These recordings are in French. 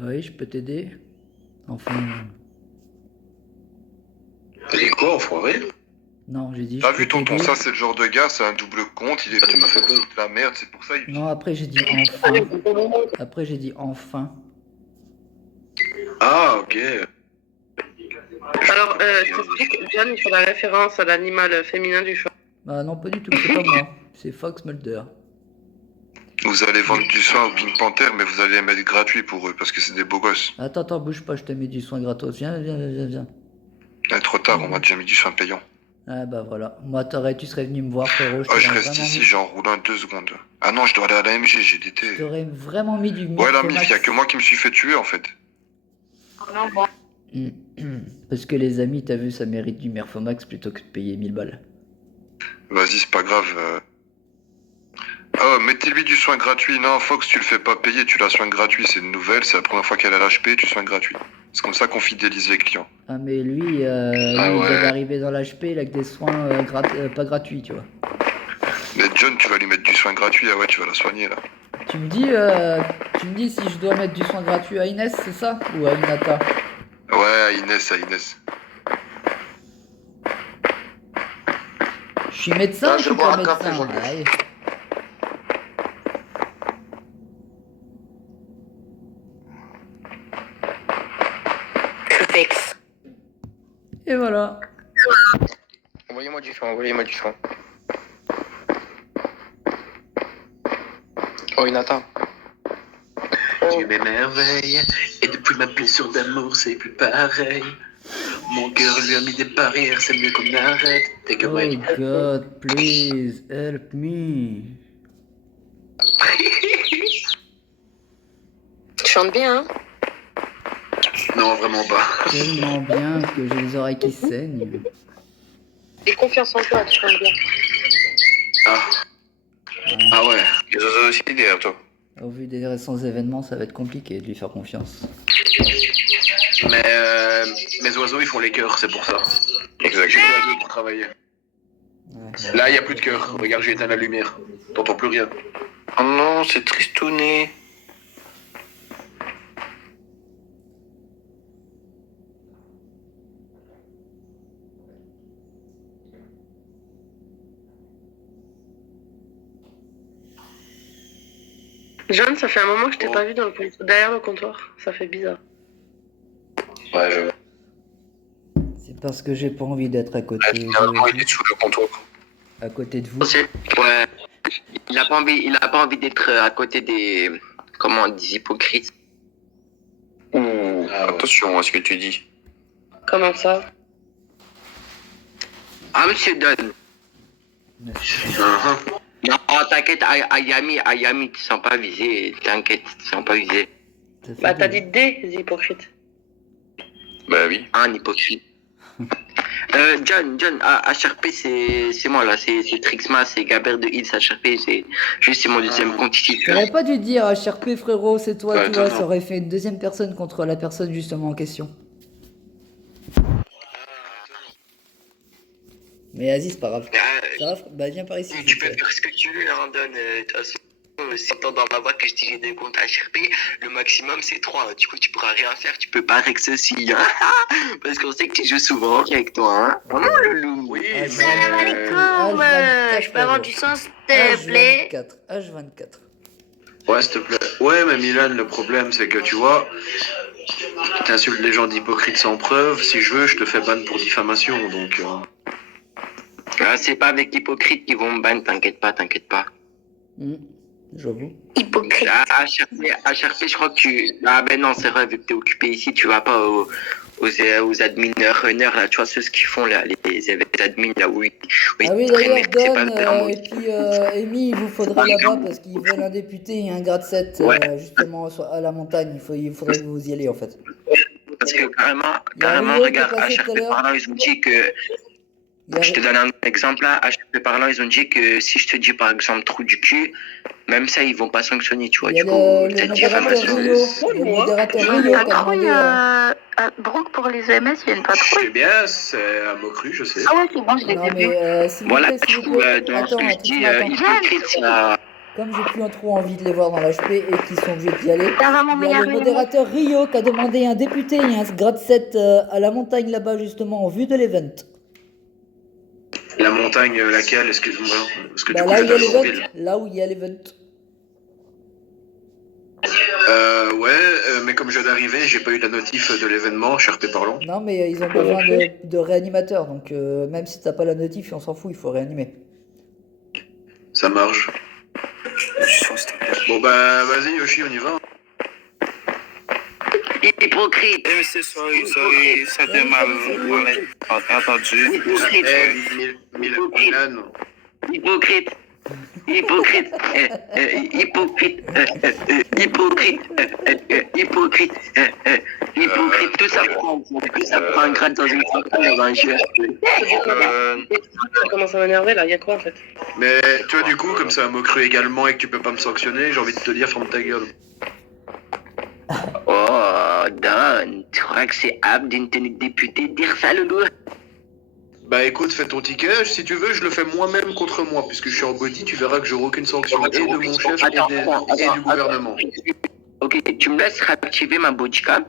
Oui, je peux t'aider. Enfin, T'as dit quoi, enfoiré? non, j'ai dit je T'as peux vu tonton, t'aider. ça c'est le genre de gars, c'est un double compte, il est Tu m'as fait peur. de la merde, c'est pour ça il... Non, après j'ai dit enfin. Après j'ai dit enfin. Ah, ok. Alors, je t'explique, John, il fait la référence à l'animal féminin du choix. Bah non, pas du tout, c'est pas moi. C'est Fox Mulder. Vous allez vendre du soin au Pink Panther, mais vous allez les mettre gratuit pour eux, parce que c'est des beaux gosses. Attends, bouge pas, je te mets du soin gratos. Viens. Trop tard, on m'a déjà mis du soin payant. Ah bah voilà. Moi, tu serais venu me voir, frérot. Oh, je reste ici, j'en roule en 2 secondes. Ah non, je dois aller à la MG, j'ai d'été. T'aurais vraiment mis du Ouais, la Mirko mif, Max. y'a que moi qui me suis fait tuer en fait. Non, bon. Parce que les amis, t'as vu, ça mérite du Mirfomax plutôt que de payer 1000 balles. Vas-y, c'est pas grave. Oh, mettez-lui du soin gratuit. Non, Fox, tu le fais pas payer, tu la soignes gratuit. C'est une nouvelle, c'est la première fois qu'elle a l'HP, tu soignes gratuit. C'est comme ça qu'on fidélise les clients. Ah mais lui, Ah il vient ouais. d'arriver dans l'HP, il a que des soins pas gratuits, tu vois. Mais John, tu vas lui mettre du soin gratuit, ah ouais, tu vas la soigner là. Tu me dis si je dois mettre du soin gratuit à Inès, c'est ça? Ou à Inata? Ouais, à Inès, à Inès. Je suis médecin Ah, ou je je suis vois pas un café, médecin? je vois. Aïe. Et voilà. Envoyez-moi du soin, envoyez-moi du soin. Oh, Inata. Tu m'émerveilles, et depuis ma blessure d'amour, c'est plus pareil. Mon cœur lui a mis des barrières, c'est mieux qu'on arrête. Take a Oh break. God, please help me. Tu chantes bien, hein? Non, vraiment pas. Tellement bien que j'ai les oreilles qui saignent. Aie confiance en toi, tu chantes bien. Ah ouais. Les oiseaux aussi derrière toi. Au vu des récents événements, ça va être compliqué de lui faire confiance. Mais mes oiseaux, ils font les cœurs, c'est pour ça. Exact. J'ai que à deux pour travailler. Ouais. Là, il n'y a plus de cœur. Regarde, j'ai éteint la lumière. T'entends plus rien. Oh non, c'est tristouné. John, ça fait un moment que je t'ai pas vu dans le comptoir, derrière le comptoir. Ça fait bizarre. Ouais, je... C'est parce que j'ai pas envie d'être à côté Finalement, il est sous le comptoir. à côté de vous. Ouais, il a pas envie d'être à côté des, comment on dit, hypocrites. Ouh, Ah ouais. attention à ce que tu dis. Comment ça? Ah, monsieur Don. Uh-huh. Non, t'inquiète, Ayami, tu sens pas visé, t'inquiète, tu sens pas visé. Ça fait Bah, t'as deux. dit des hypocrites. Bah oui. Un hypocrite. John, HRP, c'est moi là, c'est Trixma, c'est Gabert de Hills, HRP, c'est mon deuxième compte ici. T'aurais pas dû dire HRP frérot, c'est toi, Ouais, tu vois, attends. ça aurait fait une deuxième personne contre la personne justement en question. Mais vas-y, c'est pas grave. Ça va, bah viens par ici. Tu s'il te peux plaît. faire ce que tu veux, hein, Don. De toute façon, si t'entends dans ma voix que je dis j'ai des comptes HRP, le maximum c'est 3. Du coup, tu pourras rien faire, tu peux pas Rex aussi. Hein. Parce qu'on sait que tu joues souvent avec toi. Hein. Oh non, le loup. Oui, Salam alaikum, je peux avoir du sang s'il te plaît? H24. Ouais, s'il te plaît. Ouais, mais Milan, le problème, c'est que tu vois, t'insultes les gens d'hypocrites sans preuve. Si je veux, je te fais ban pour diffamation. Donc, Ah, c'est pas avec l'hypocrite qu'ils vont me ban, t'inquiète pas. J'avoue. Hypocrite. Ah, HRP, je crois que tu. Ah, ben non, c'est vrai, vu que t'es occupé ici, tu vas pas aux admin runners, là, tu vois, ceux qui font là, les admins, là, où Ah oui, prennent d'ailleurs, c'est pas Don, vraiment- et puis Amy, il vous faudra là-bas parce qu'ils veulent un député et un grade 7 Ouais. justement à la montagne. Il faudrait que vous y allez en fait. Parce que carrément, Il y a Rio qui est regarde, passé tout à HRP l'heure. parlant, ils ont dit que. Il y a- Je te donne un exemple là, HRP parlant, ils ont dit que si je te dis par exemple trou du cul, même ça, ils vont pas sanctionner, tu vois. Il y a Du coup, le peut-être modérateur diffamation. Rio. Il y a le modérateur Rio qui a demandé. Brooke pour les EMS, il y a une je patrouille. sais bien, c'est un mot cru, je sais. Ah ouais, c'est bon, je l'ai Non vu. mais s'il vous Voilà, plaît, s'il du vous coup, plaît. dans ce Attends, que je dis, attends. hypocrite, ça. comme j'ai plus trop envie de les voir dans l'HP et qu'ils sont obligés d'y aller, Ça va, mon il y a meilleur le modérateur Rio qui a demandé un député et un grade 7 à la montagne là-bas, justement, en vue de l'event. La montagne, laquelle, excuse-moi? Parce que Bah, du coup, là où il y a j'étais en l'event. ville. Là où il y a l'event. Mais comme je viens d'arriver, j'ai pas eu la notif de l'événement, cherté parlant. Non, mais ils ont besoin de réanimateurs, donc même si t'as pas la notif, on s'en fout, il faut réanimer. Ça marche. Bon bah, vas-y, Yoshi, on y va. Hypocrite. Eh, monsieur, sorry, ça fait mal entendu. Milan. Hypocrite. Hypocrite. Hypocrite. Hypocrite. Hypocrite. Tout ça prend un grade dans une campagne, dans un jeu. Ça commence à m'énerver là, y'a quoi en fait? Mais toi, du coup, comme c'est un mot cru également et que tu peux pas me sanctionner, j'ai envie de te dire, ferme ta gueule. Oh, Don, tu crois que c'est apte d'une tenue de député de dire ça, le loup? Bah écoute, fais ton ticket, si tu veux, je le fais moi-même contre moi, puisque je suis en body, tu verras que j'aurai aucune sanction, et de mon chef et du gouvernement. Ok, tu me laisses réactiver ma bodycam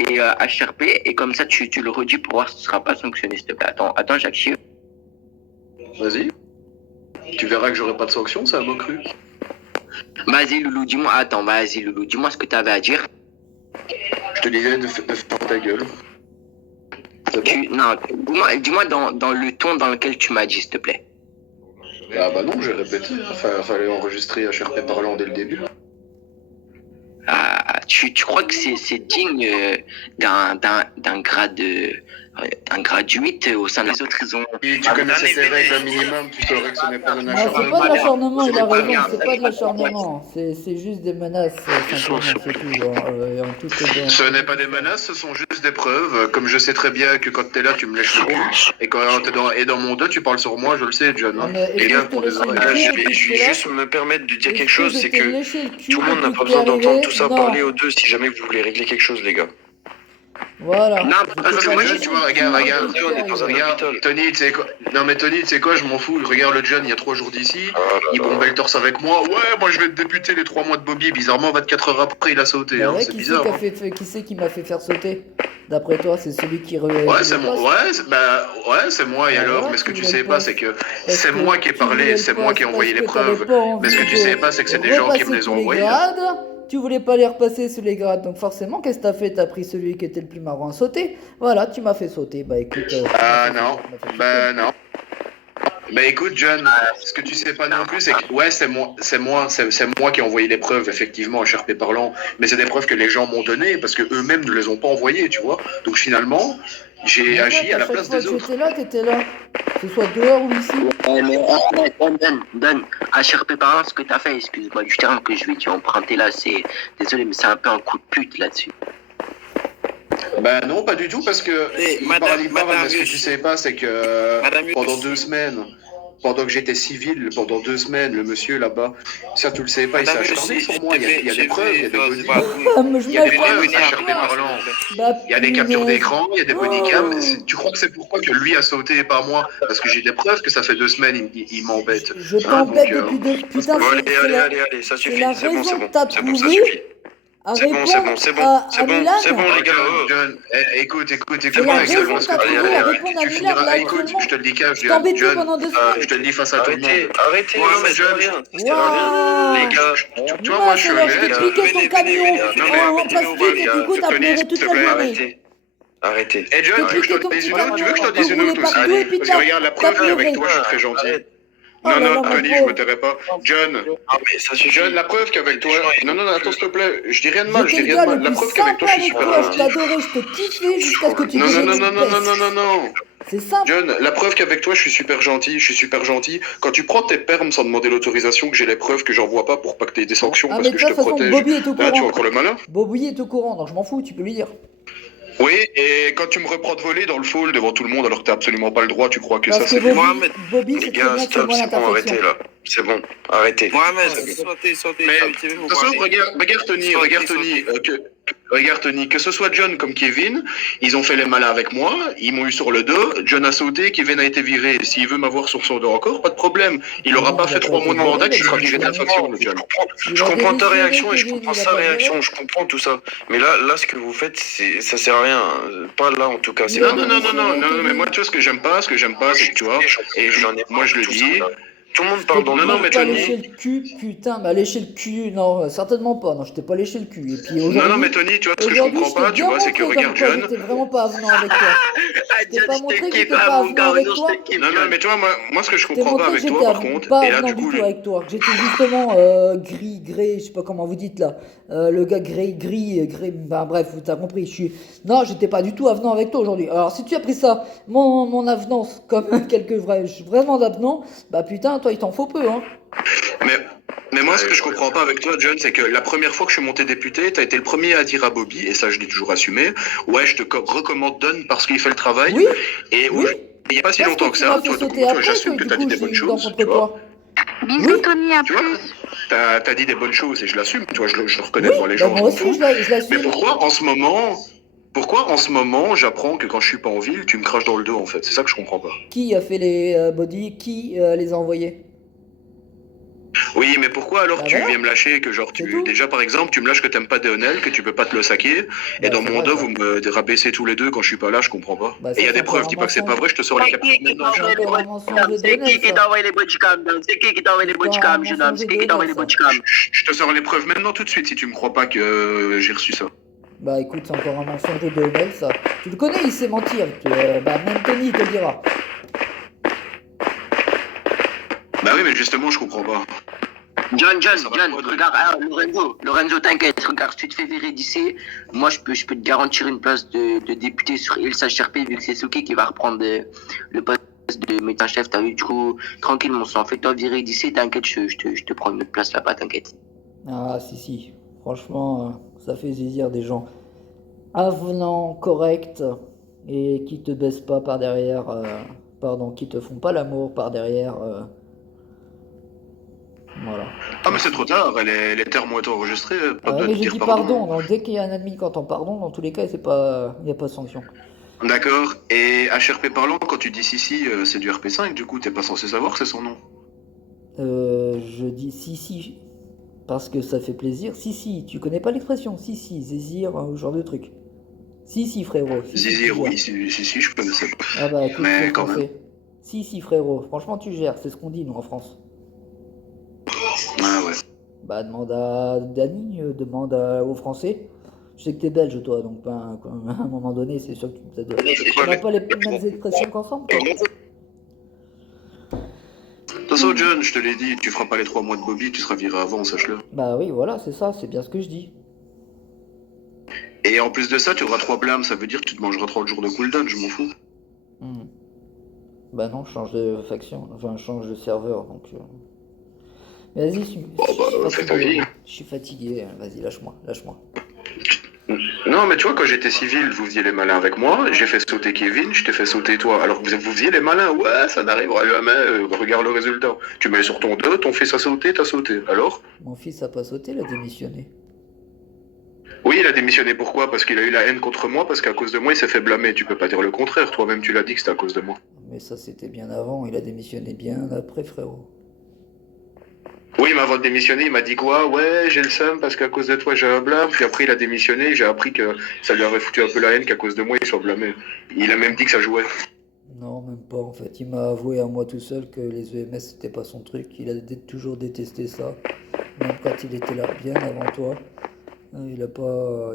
et HRP, et comme ça tu le redis pour voir si tu seras pas sanctionné, s'il te plaît. Attends, j'active. Vas-y. Tu verras que j'aurai pas de sanction, c'est un mot cru. Vas-y, Loulou, dis-moi, attends, vas-y, Loulou, dis-moi ce que tu avais à dire. Je te disais de fermer ta gueule. C'est bon? Non, dis-moi dans le ton dans lequel tu m'as dit, s'il te plaît. Ah bah non, j'ai répété. Enfin, fallait enregistrer HRP parlant dès le début. Ah, tu crois que c'est digne d'un grade 8 au sein de les autres, ils ont... Si tu connaissais ces règles un minimum, tu saurais que ce n'est pas un Non, c'est acharnement. pas de l'acharnement, il a raison, c'est pas de l'acharnement. C'est juste des menaces, simplement, c'est tout. En toute Ce n'est pas des menaces, ce sont juste des preuves. Comme je sais très bien que quand t'es là, tu me lèches le cul. Et quand t'es dans mon dos, tu parles sur moi, je le sais, John. Non, Hein. mais Et est-ce là, que pour je des te laisse oreilles. le cul? Je vais juste me permettre de dire quelque chose, c'est que tout le monde n'a pas besoin besoin d'entendre tout ça parler aux deux si jamais vous voulez régler quelque chose, les gars. Voilà. Non, parce que moi, Tu vois, regarde. on est dans un hôpital. Tony, tu sais quoi? Non mais Tony, tu sais quoi, je m'en fous. Regarde le John, il y a 3 jours d'ici. Oh là Il là. bombait le torse avec moi. Ouais, moi je vais être député les 3 mois de Bobby. Bizarrement, 24 heures après, il a sauté. Bah Hein. ouais, C'est bizarre. Hein. qui c'est qui m'a fait faire sauter? D'après toi, c'est celui qui Ouais, c'est moi. Ouais, c'est moi. Et Ah, alors, voilà, mais ce que tu tu voulais sais le pas, poste. c'est que Parce c'est que moi qui ai tu parlé, voulais c'est le moi qui ai poste envoyé les parce que t'avais preuves. pas envie Mais ce que tu de sais pas, c'est que c'est des gens qui me repasser les ont tous envoyés. grades. Tu voulais pas les repasser sous les grades, donc forcément, qu'est-ce que t'as fait? T'as pris celui qui était le plus marrant à sauter. Voilà, tu m'as fait sauter. Bah écoute. Ah non, bah non. Bah écoute John, ce que tu sais pas non plus, c'est que ouais c'est moi qui ai envoyé les preuves effectivement à HRP parlant, mais c'est des preuves que les gens m'ont données parce que eux-mêmes ne les ont pas envoyées, tu vois. Donc finalement, j'ai agi à la place des autres. T'étais là, que ce soit dehors ou ici. Ouais, mais Don, HRP parlant, ce que t'as fait, excuse-moi du terme que je vais emprunter là, c'est... Désolé, mais c'est un peu un coup de pute là-dessus. Bah non, pas du tout, parce que il parle, mais ce que tu Yoshi. sais pas, c'est que Madame pendant Yoshi. 2 semaines, pendant que j'étais civil, pendant 2 semaines, le monsieur là-bas, ça tu le sais pas, il s'est Madame acharné Yoshi, sur moi, il y a des preuves, il y a des body, Ah, mais je il y a des m'acharne preuves, sur HRP toi. parlant. Bah, Il y a des captures punaise. d'écran, il y a des bodycams. Tu crois que c'est pourquoi que lui a sauté et pas moi? Parce que j'ai des preuves que ça fait 2 semaines, il m'embête. Je Hein, t'embête donc, depuis deux. Putain, Bon, allez, c'est la allez, ça suffit, la c'est bon, raison c'est que t'as bon, c'est bon, ça trouvée suffit. à C'est bon, répondre c'est bon, à c'est bon, Milan. c'est bon, les gars. John, écoute, C'est la raison exactement que ce t'as que tu trouvé vas à dire. répondre à Tu Milan. finiras, Là, écoute, actuellement, je te le dis cash, je t'embêtais John, pendant 2 semaines. je te le dis face à tout le monde. Arrêtez, Ouais, non, mais ça sert à John, rien, ça sert à rien. Waouh. Les gars, tu vois, moi je suis Alors, je honnête. t'ai piqué ton venez, camion venez. Non, mais en mettez-le au plastique et bas, du coup, t'as Tony, pleuré s'il toute te la plaît, journée. Arrêtez. Eh John, tu veux que je T'as te dise piqué ton une autre? Tu veux que je te petit dise une camion, autre t'as aussi? roulé et puis Parce que regarde, la preuve t'as qu'avec pleuré. toi je suis très gentil. Oh Non, là non, là, mon Tony, je pauvre. me tairai pas. John, Ah, mais ça suffit. John, la preuve qu'avec toi. Non, attends, s'il te plaît. Je dis rien de mal, je J'étais dis le rien gars de le mal. La plus preuve qu'avec sympa toi, je suis avec super toi. Je gentil. t'adorais, je te kiffais jusqu'à ce que tu Non, deviennes une peste. non. C'est simple. John, la preuve qu'avec toi, je suis super gentil. Quand tu prends tes permes sans demander l'autorisation, que j'ai les preuves que j'envoie pas pour pas que tu aies des sanctions Ah, parce mais que de je te toute façon, protège. Bobby est au Là, tu es courant. encore le malin. Bobby est au courant, donc je m'en fous, tu peux lui dire. Oui, et quand tu me reprends de voler dans le fall devant tout le monde alors que t'as absolument pas le droit, tu crois que Parce ça que c'est bien? Bobby, Les c'est très gars, bien que c'est stop, moi c'est bon, arrêtez l'intersection. là. C'est bon, arrêtez. Mohamed, Ouais, sortez, Mais, je vais de toute façon, regarde Tony, Sortez. Regarde Tony, que ce soit John comme Kevin, ils ont fait les malins avec moi, ils m'ont eu sur le dos, John a sauté, Kevin a été viré. S'il veut m'avoir sur son dos encore, pas de problème. Il aura pas fait 3 mois de mandat qu'il sera viré de la faction, le John. Je comprends ta réaction et je comprends sa réaction, je comprends tout ça. Mais là, ce que vous faites, ça sert à rien. Pas là, en tout cas. Non, mais moi, tu vois, ce que j'aime pas, c'est que tu vois, et moi je le dis. Tout le monde parle dans le Non, mais pas Tony. léché le cul, putain, mais lécher le cul, non, certainement pas, non, je t'ai pas léché le cul. Et puis Non, mais Tony, tu vois, ce que je comprends pas, tu vois, c'est que regarde John. J'étais vraiment pas avenant avec toi. Je t'ai pas montré que j'étais pas mon avenant gars, avec non, toi. je te kiffe. Non, mais tu vois, moi, ce que je Je t'ai comprends pas montré avec que toi, j'étais par contre, pas et là, avenant du du coup, tout avec toi. Que j'étais justement gris, gré, je sais pas comment vous dites là. Le gars gris, ben bref, t'as compris. Non, j'étais pas du tout avenant avec toi aujourd'hui. Alors si tu as pris ça, mon avenance, comme je suis vraiment d'avenant, bah putain, toi il t'en faut peu, hein. Mais moi, ce que je comprends pas avec toi, John, c'est que la première fois que je suis monté député, t'as été le premier à dire à Bobby, et ça je l'ai toujours assumé, ouais, je te recommande Don parce qu'il fait le travail. Oui. Et Oui. il y a pas si longtemps que ça, toi, j'assume que t'as dit des bonnes choses, tu vois. Bisous, Tony, à Tu vois, plus. t'as dit des bonnes choses et je l'assume, tu vois, je le reconnais devant les gens. Moi aussi, je Mais l'assume. pourquoi en ce moment, j'apprends que quand je suis pas en ville, tu me craches dans le dos, en fait. C'est ça que je comprends pas. Qui a fait les body? Qui les a envoyés? Oui, mais pourquoi alors Bah tu voilà. viens me lâcher que genre C'est tout. déjà par exemple tu me lâches que t'aimes pas Deonel, que tu peux pas te le saquer, Bah, et dans c'est mon vrai, dos ça. vous me rabaissez tous les deux quand je suis pas là, je comprends pas. Bah, Et ça, il y a c'est des preuves, encore dis un pas que c'est pas mensonge. vrai, je te sors les C'est captures qui qui maintenant. t'a envoyé les encore un mensonge de bodycams? C'est Donel, qui qui ça. t'a envoyé les bodycams? C'est qui qui t'a envoyé les Encore un bodycams, jeune homme? mensonge C'est de qui qui t'a envoyé les Donel, ça. bodycams? Je te sors les preuves maintenant tout de suite si tu me crois pas que j'ai reçu ça. Bah écoute, c'est encore un mensonge de Donel, ça. Tu le connais, il sait mentir. Bah même Tony te le dira. Bah oui mais justement je comprends pas. John, quoi, regarde, Lorenzo, t'inquiète, regarde, si tu te fais virer d'ici, moi je peux te garantir une place de député sur ILSHRP vu que c'est Suki qui va reprendre le poste de médecin-chef, t'as vu, du coup, tranquille mon sang, fais-toi virer d'ici, t'inquiète, je te prends une autre place là-bas, t'inquiète. Ah si. Franchement, ça fait zizir des gens avenants, corrects, et qui te baissent pas par derrière. Pardon, qui te font pas l'amour par derrière. Voilà. Ah mais c'est trop tard, les termes ont été enregistrés, pas de Mais je dire dis pardon. pardon. Donc, dès qu'il y a un admin qui entend pardon, dans tous les cas, il n'y a pas de sanction. D'accord, et HRP parlant, quand tu dis si, c'est du RP5, du coup t'es pas censé savoir que c'est son nom. Je dis si, parce que ça fait plaisir. Si, tu connais pas l'expression. Si, zizir, ce genre de truc. Si, frérot. Zizir, tu oui, gères. si, je connaissais pas. Ah bah écoute, Mais c'est quand français. Si, frérot. Franchement, tu gères. C'est ce qu'on dit, nous, en France. Ah ouais. Bah demande à Dany, aux Français. Je sais que t'es belge, toi, donc ben, à un moment donné, c'est sûr que on n'a pas les mêmes expressions qu'ensemble, quoi. De toute façon, John, je te l'ai dit, tu feras pas les 3 mois de Bobby, tu seras viré avant, sache-le. Bah oui, voilà, c'est ça, c'est bien ce que je dis. Et en plus de ça, tu auras 3 blâmes, ça veut dire que tu te mangeras 30 jours de cooldown, je m'en fous. Bah non, je change de faction, enfin, je change de serveur, donc... Mais vas-y, fais ta vie. Je suis fatigué, vas-y, lâche-moi. Non, mais tu vois, quand j'étais civil, vous faisiez les malins avec moi, j'ai fait sauter Kevin, je t'ai fait sauter toi. Alors que vous faisiez les malins, ouais, ça n'arrivera jamais, regarde le résultat. Tu mets sur ton dos, ton fils a sauté, t'as sauté. Alors? Mon fils a pas sauté, il a démissionné. Oui, il a démissionné, pourquoi? Parce qu'il a eu la haine contre moi, parce qu'à cause de moi, il s'est fait blâmer. Tu peux pas dire le contraire, toi-même tu l'as dit que c'était à cause de moi. Mais ça, c'était bien avant, il a démissionné bien après, frérot. Oui, mais avant de démissionner, il m'a dit quoi? Ouais, j'ai le seum parce qu'à cause de toi, j'ai un blâme. Puis après, il a démissionné. J'ai appris que ça lui avait foutu un peu la haine qu'à cause de moi, il soit blâmé. Il a même dit que ça jouait. Non, même pas, en fait. Il m'a avoué à moi tout seul que les EMS, c'était pas son truc. Il a toujours détesté ça. Même quand il était là, bien avant toi. Il a pas,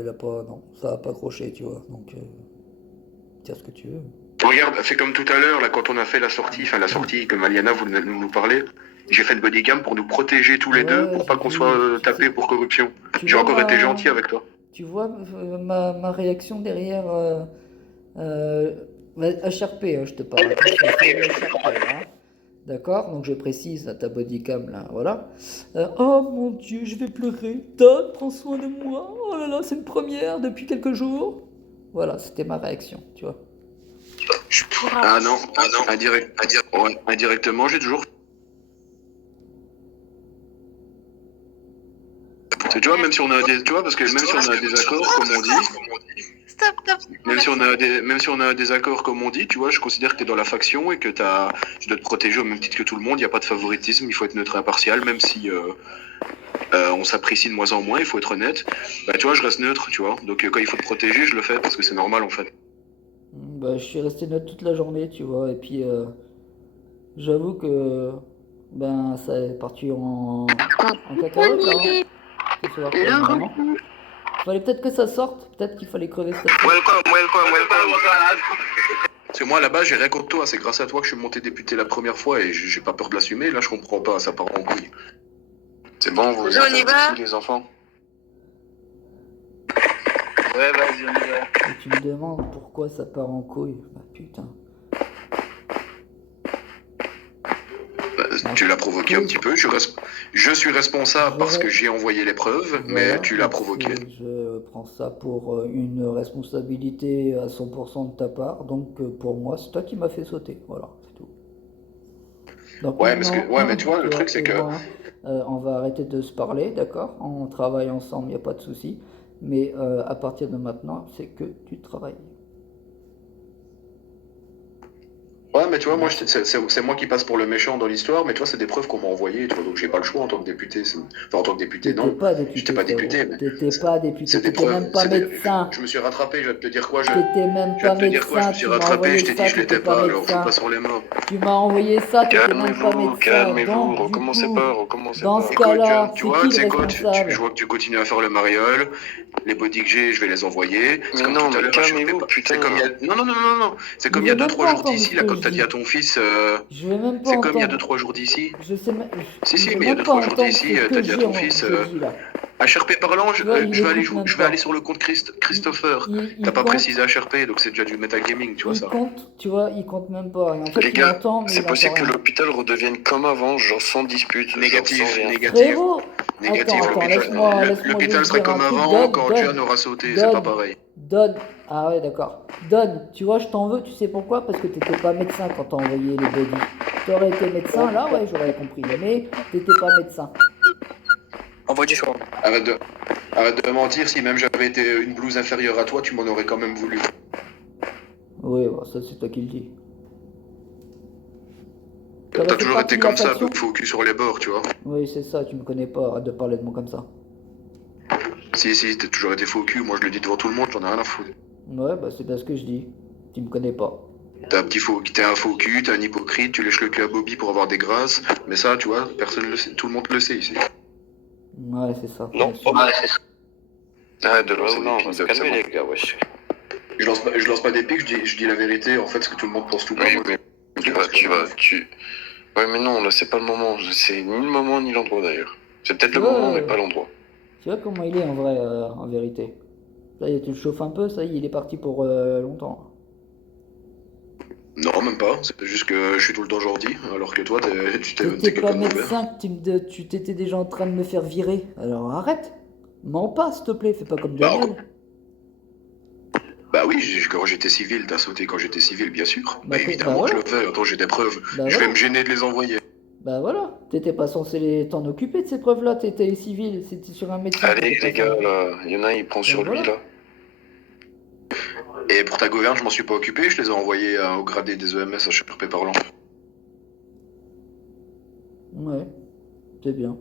non, ça a pas accroché, tu vois. Donc, tiens ce que tu veux. Regarde, c'est comme tout à l'heure, là, quand on a fait la sortie, que Maliana voulait nous parler. J'ai fait de bodycam pour nous protéger tous les deux, pour pas qu'on soit tapés pour corruption. J'ai encore été gentil avec toi. Tu vois ma réaction derrière HRP, je te parle. HRP, d'accord, donc je précise à ta bodycam là, voilà. Oh mon Dieu, je vais pleurer. Todd, prends soin de moi. Oh là là, c'est une première depuis quelques jours. Voilà, c'était ma réaction, tu vois. Ah non, indirectement, j'ai toujours. Tu vois, même si on a des, tu vois, parce que même si on a un désaccord, comme on dit, Stop, stop. même si on a un désaccord, comme on dit, tu vois, je considère que t'es dans la faction et que tu dois te protéger au même titre que tout le monde. Il n'y a pas de favoritisme, il faut être neutre et impartial, même si on s'apprécie de moins en moins, il faut être honnête. Bah, tu vois, je reste neutre, tu vois. Donc quand il faut te protéger, je le fais parce que c'est normal en fait. Bah, je suis resté neutre toute la journée, tu vois, et puis j'avoue que ben ça est parti en cacahuète là. Hein. Faut savoir que, vraiment. Fallait peut-être que ça sorte, peut-être qu'il fallait crever cette fois. Welcome. Parce que moi là-bas, j'ai rien contre toi, c'est grâce à toi que je suis monté député la première fois et j'ai pas peur de l'assumer. Là, je comprends pas, ça part en couille. C'est bon, vous On y êtes va ici, les enfants? Ouais, vas-y, on y va. Et tu me demandes pourquoi ça part en couille. Bah putain. Bah, tu l'as provoqué un petit peu. Je suis responsable parce que j'ai envoyé les preuves, mais Voilà, tu l'as donc provoqué. je prends ça pour une responsabilité à 100% de ta part, donc pour moi, c'est toi qui m'as fait sauter. Voilà, c'est tout. Donc Ouais, parce que, maintenant, ouais, mais tu vois, le toi truc c'est et que. moi, on va arrêter de se parler, d'accord? On travaille ensemble, il n'y a pas de souci. Mais à partir de maintenant, c'est que tu travailles. Ouais, mais tu vois, moi, c'est moi qui passe pour le méchant dans l'histoire, mais tu vois, c'est des preuves qu'on m'a envoyées, tu vois, donc j'ai pas le choix en tant que député. Enfin, en tant que député, T'étais non. pas député, J'étais pas député, frérot. mais. T'étais pas député, C'est des t'étais preuves. même pas médecin. Je me suis rattrapé, je vais te dire quoi, T'étais même je vais pas te dire quoi, je médecin, me suis tu m'as rattrapé, envoyé je t'ai dit ça, je l'étais t'étais pas pas, alors joue médecin. pas sur les morts. Tu m'as envoyé ça, t'étais même pas Calmez-vous, médecin. calmez-vous, Donc, du recommencez coup, pas, recommencez dans pas. ce Écoute, cas-là, John, tu c'est vois, qui tu le sais quoi, responsable? je vois que tu continues à faire le mariole, les body que j'ai, je vais les envoyer. C'est Mais comme non, tout à mais l'heure, à calmez-vous, Cherpé- putain. C'est comme il y a... Non, non, non, non, non. C'est Il comme il y a veut même 2-3 pas jours entendre d'ici, ce là, que comme je t'as dit à dis. ton fils. Je veux même pas C'est comme il y a entendre. 2-3 jours d'ici. Je sais même. Si, Il si, veut mais il y a même pas 2-3 jours entendre d'ici, ce que t'as dit à ton fils. je dis là. À Cherpé parlant, Tu vois, il je vais aller écoute même je vais aller pas. sur le compte Christopher. Il T'as pas compte. précisé à Cherpé, donc c'est déjà du metagaming, tu vois Il ça. compte, tu vois, il compte même pas. Et en fait, Les il gars, entend, mais c'est il entend possible que rien. l'hôpital redevienne comme avant, genre sans dispute, genre Négatif, sans rien. négatif. Frérot, Négatif, attends, l'hôpital laisse-moi juste l'hôpital serait dire un comme truc. avant quand John aura sauté, c'est pas pareil. Donne. Ah ouais, d'accord. Donne. Tu vois, je t'en veux, tu sais pourquoi? Parce que t'étais pas médecin quand t'as envoyé les bodies. T'aurais été médecin, là, ouais, j'aurais compris. Mais t'étais pas médecin. Envoie du soir. Arrête de mentir, si même j'avais été une blouse inférieure à toi, tu m'en aurais quand même voulu. Oui, bon, ça c'est toi qui le dis. T'as fait toujours partie été de la comme ça, faction? faux cul sur les bords, tu vois. Oui, c'est ça, tu me connais pas, arrête de parler de moi comme ça. Si, t'as toujours été faux cul, moi je le dis devant tout le monde, j'en ai rien à foutre. Ouais, bah c'est bien ce que je dis. Tu me connais pas. T'es un faux cul, t'es un hypocrite, tu lèches le cul à Bobby pour avoir des grâces, mais ça, tu vois, personne le sait, tout le monde le sait ici. Ouais, c'est ça. Non, bien sûr. Arrête de lancer non, des on va pics, se calmer, c'est les gars, wesh. Je lance pas des pics, je dis la vérité, en fait, ce que tout le monde pense tout bon. bas. Oui, mais Ouais, mais non, là, c'est pas le moment. C'est ni le moment ni l'endroit d'ailleurs. C'est peut-être le Ouais. moment, mais pas l'endroit. Tu vois comment il est en vrai, en vérité. Ça y est, tu le chauffes un peu, ça y est, il est parti pour longtemps. Non, même pas, c'est juste que je suis tout le temps gentil, alors que toi, t'es T'étais pas quelqu'un de mauvais. médecin, tu t'étais déjà en train de me faire virer. Alors arrête. Mens pas, s'il te plaît, fais pas comme Bah, Daniel. Bah oui, quand j'étais civil, t'as sauté quand j'étais civil, bien sûr. Bah évidemment bah que je voilà. le fais, attends, j'ai des preuves. Bah Je vais voilà. me gêner de les envoyer. Bah voilà, t'étais pas censé t'en occuper de ces preuves-là, t'étais civil, c'était sur un médecin. Allez, t'étais les pas gars, censé. là, il y en a, il prend sur voilà. lui, là. Et pour ta gouverne, je m'en suis pas occupé, je les ai envoyés au gradé des EMS à Cherpé parlant. Ouais, c'est bien.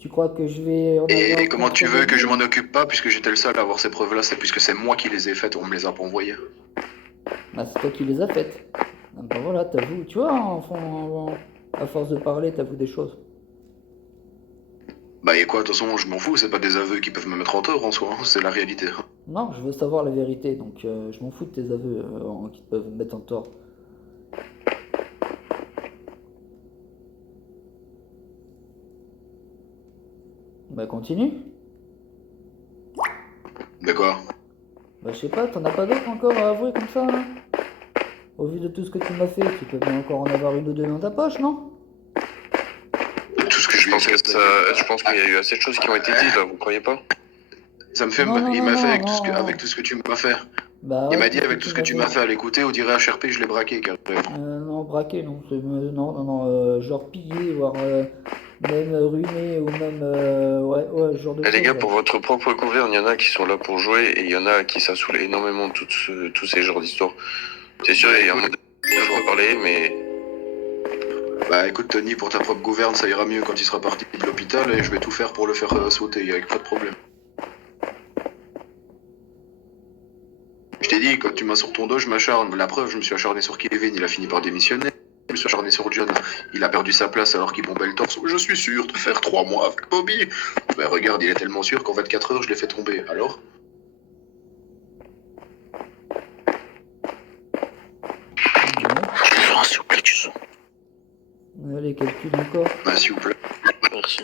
Tu crois que je vais... en Et avoir comment tu veux que je contre-venu? m'en occupe pas, puisque j'étais le seul à avoir ces preuves-là, c'est puisque c'est moi qui les ai faites, on me les a pas envoyées. Bah c'est toi qui les as faites. Ah, bah voilà, t'avoues, tu vois, à force de parler, t'avoues des choses. Bah et quoi, de toute façon, je m'en fous, c'est pas des aveux qui peuvent me mettre en tort en soi, hein, c'est la réalité. Non, je veux savoir la vérité, donc je m'en fous de tes aveux qui peuvent me mettre en tort. Bah continue. De quoi? Bah je sais pas, t'en as pas d'autres encore à avouer comme ça, hein? Au vu de tout ce que tu m'as fait, tu peux bien encore en avoir une ou deux dans ta poche, non? Tout ce que je lui ai fait, Je pense qu'il y a eu assez de choses qui ont été dites, là, vous croyez pas? ça me fait, Non, non, il non, m'a fait non, avec, non. avec tout ce que tu m'as fait. Bah Il ouais, m'a dit avec tout ce que tu m'as fait à l'écouter, on dirait HRP, je l'ai braqué carrément. Non, braquer, non, non, non, genre piller, même ruiné ou même ouais, ce genre de Eh, les choses, gars, ouais. pour votre propre gouverne, il y en a qui sont là pour jouer et il y en a qui ça saoule énormément tous ces genres d'histoires. C'est sûr, il y a un moment donné, faut en parler, mais Bah écoute Tony, pour ta propre gouverne, ça ira mieux quand il sera parti de l'hôpital et je vais tout faire pour le faire sauter, avec pas de problème. Je t'ai dit, quand tu m'as sur ton dos, je m'acharne. La preuve, je me suis acharné sur Kevin, il a fini par démissionner. Je me suis acharné sur John, il a perdu sa place alors qu'il bombait le torse. Je suis sûr de faire 3 mois avec Bobby. Mais regarde, il est tellement sûr qu'en 24 heures, je l'ai fait tomber. Alors Ouais, les calculs encore. Bah s'il vous plaît. merci.